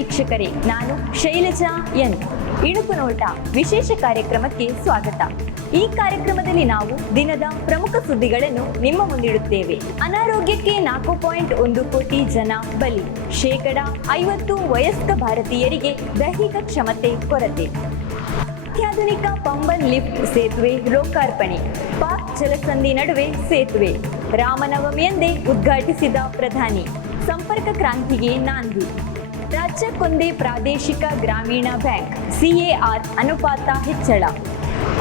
ವೀಕ್ಷಕರೇ, ನಾನು ಶೈಲಜಾ ಎನ್. ಇಣುಕು ನೋಟ ವಿಶೇಷ ಕಾರ್ಯಕ್ರಮಕ್ಕೆ ಸ್ವಾಗತ. ಈ ಕಾರ್ಯಕ್ರಮದಲ್ಲಿ ನಾವು ದಿನದ ಪ್ರಮುಖ ಸುದ್ದಿಗಳನ್ನು ನಿಮ್ಮ ಮುಂದಿಡುತ್ತೇವೆ. ಅನಾರೋಗ್ಯಕ್ಕೆ ನಾಲ್ಕು ಪಾಯಿಂಟ್ ಒಂದು ಕೋಟಿ ಜನ ಬಲಿ. ಶೇಕಡ ಐವತ್ತು ವಯಸ್ಕ ಭಾರತೀಯರಿಗೆ ದೈಹಿಕ ಕ್ಷಮತೆ ಕೊರತೆ. ಅತ್ಯಾಧುನಿಕ ಪಂಬನ್ ಲಿಫ್ಟ್ ಸೇತುವೆ ಲೋಕಾರ್ಪಣೆ. ಪಾಕ್ ಜಲಸಂಧಿ ನಡುವೆ ಸೇತುವೆ. ರಾಮನವಮಿಯಂದೇ ಉದ್ಘಾಟಿಸಿದ ಪ್ರಧಾನಿ. ಸಂಪರ್ಕ ಕ್ರಾಂತಿಗೆ ನಾಂದಿ. ರಾಜ್ಯಕ್ಕೊಂದೇ ಪ್ರಾದೇಶಿಕ ಗ್ರಾಮೀಣ ಬ್ಯಾಂಕ್, ಸಿಎಆರ್ ಅನುಪಾತ ಹೆಚ್ಚಳ.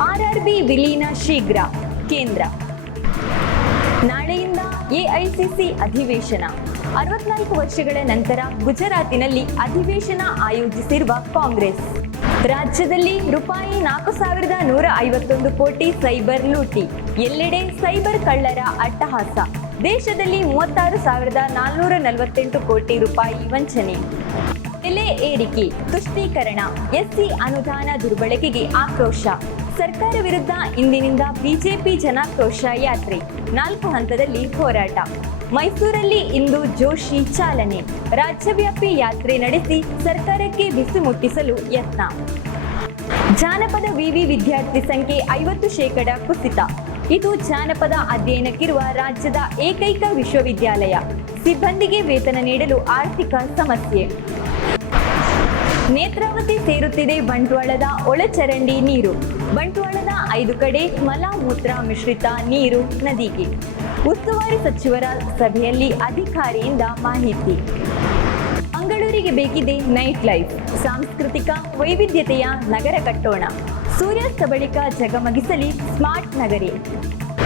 ಆರ್ಆರ್ಬಿ ವಿಲೀನ ಶೀಘ್ರ, ಕೇಂದ್ರ. ನಾಳೆಯಿಂದ ಎಐಸಿಸಿ ಅಧಿವೇಶನ. ಅರವತ್ನಾಲ್ಕು ವರ್ಷಗಳ ನಂತರ ಗುಜರಾತಿನಲ್ಲಿ ಅಧಿವೇಶನ ಆಯೋಜಿಸಿರುವ ಕಾಂಗ್ರೆಸ್. ರಾಜ್ಯದಲ್ಲಿ ರೂಪಾಯಿ ನಾಲ್ಕು ಸಾವಿರದ ನೂರ ಐವತ್ತೊಂದು ಕೋಟಿ ಸೈಬರ್ ಲೂಟಿ. ಎಲ್ಲೆಡೆ ಸೈಬರ್ ಕಳ್ಳರ ಅಟ್ಟಹಾಸ. ದೇಶದಲ್ಲಿ ಮೂವತ್ತಾರು ಸಾವಿರದ ನಾಲ್ನೂರ ನಲವತ್ತೆಂಟು ಕೋಟಿ ರೂಪಾಯಿ ವಂಚನೆ. ಬೆಲೆ ಏರಿಕೆ, ತುಷ್ಟೀಕರಣ, ಎಸ್ಸಿ ಅನುದಾನ ದುರ್ಬಳಕೆಗೆ ಆಕ್ರೋಶ. ಸರ್ಕಾರ ವಿರುದ್ಧ ಇಂದಿನಿಂದ ಬಿಜೆಪಿ ಜನಾಕ್ರೋಶ ಯಾತ್ರೆ. ನಾಲ್ಕು ಹಂತದಲ್ಲಿ ಹೋರಾಟ. ಮೈಸೂರಲ್ಲಿ ಇಂದು ಜೋಶಿ ಚಾಲನೆ. ರಾಜ್ಯವ್ಯಾಪಿ ಯಾತ್ರೆ ನಡೆಸಿ ಸರ್ಕಾರಕ್ಕೆ ಬಿಸಿ ಮುಟ್ಟಿಸಲು ಯತ್ನ. ಜಾನಪದ ವಿವಿ ವಿದ್ಯಾರ್ಥಿ ಸಂಖ್ಯೆ ಐವತ್ತು ಶೇಕಡ ಕುಸಿತ. ಇದು ಜಾನಪದ ಅಧ್ಯಯನಕ್ಕಿರುವ ರಾಜ್ಯದ ಏಕೈಕ ವಿಶ್ವವಿದ್ಯಾಲಯ. ಸಿಬ್ಬಂದಿಗೆ ವೇತನ ನೀಡಲು ಆರ್ಥಿಕ ಸಮಸ್ಯೆ. ನೇತ್ರಾವತಿ ಸೇರುತ್ತಿದೆ ಬಂಟ್ವಾಳದ ಒಳಚರಂಡಿ ನೀರು. ಬಂಟ್ವಾಳದ ಐದು ಕಡೆ ಮಲ ಮೂತ್ರ ಮಿಶ್ರಿತ ನೀರು ನದಿಗೆ. ಉಸ್ತುವಾರಿ ಸಚಿವರ ಸಭೆಯಲ್ಲಿ ಅಧಿಕಾರಿಯಿಂದ ಮಾಹಿತಿ. ಮಂಗಳೂರಿಗೆ ಬೇಕಿದೆ ನೈಟ್ ಲೈಫ್. ಸಾಂಸ್ಕೃತಿಕ ವೈವಿಧ್ಯತೆಯ ನಗರ ಕಟ್ಟೋಣ. ಸೂರ್ಯಾಸ್ತ ಬಳಿಕ ಜಗಮಗಿಸಲಿ ಸ್ಮಾರ್ಟ್ ನಗರಿ.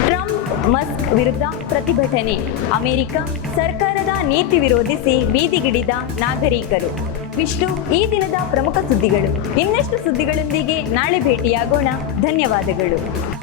ಟ್ರಂಪ್, ಮಸ್ಕ್ ವಿರುದ್ಧ ಪ್ರತಿಭಟನೆ. ಅಮೆರಿಕ ಸರ್ಕಾರದ ನೀತಿ ವಿರೋಧಿಸಿ ಬೀದಿಗಿಡಿದ ನಾಗರಿಕರು. ವಿಷ್ಣು ಈ ದಿನದ ಪ್ರಮುಖ ಸುದ್ದಿಗಳು. ಇನ್ನಷ್ಟು ಸುದ್ದಿಗಳೊಂದಿಗೆ ನಾಳೆ ಭೇಟಿಯಾಗೋಣ. ಧನ್ಯವಾದಗಳು.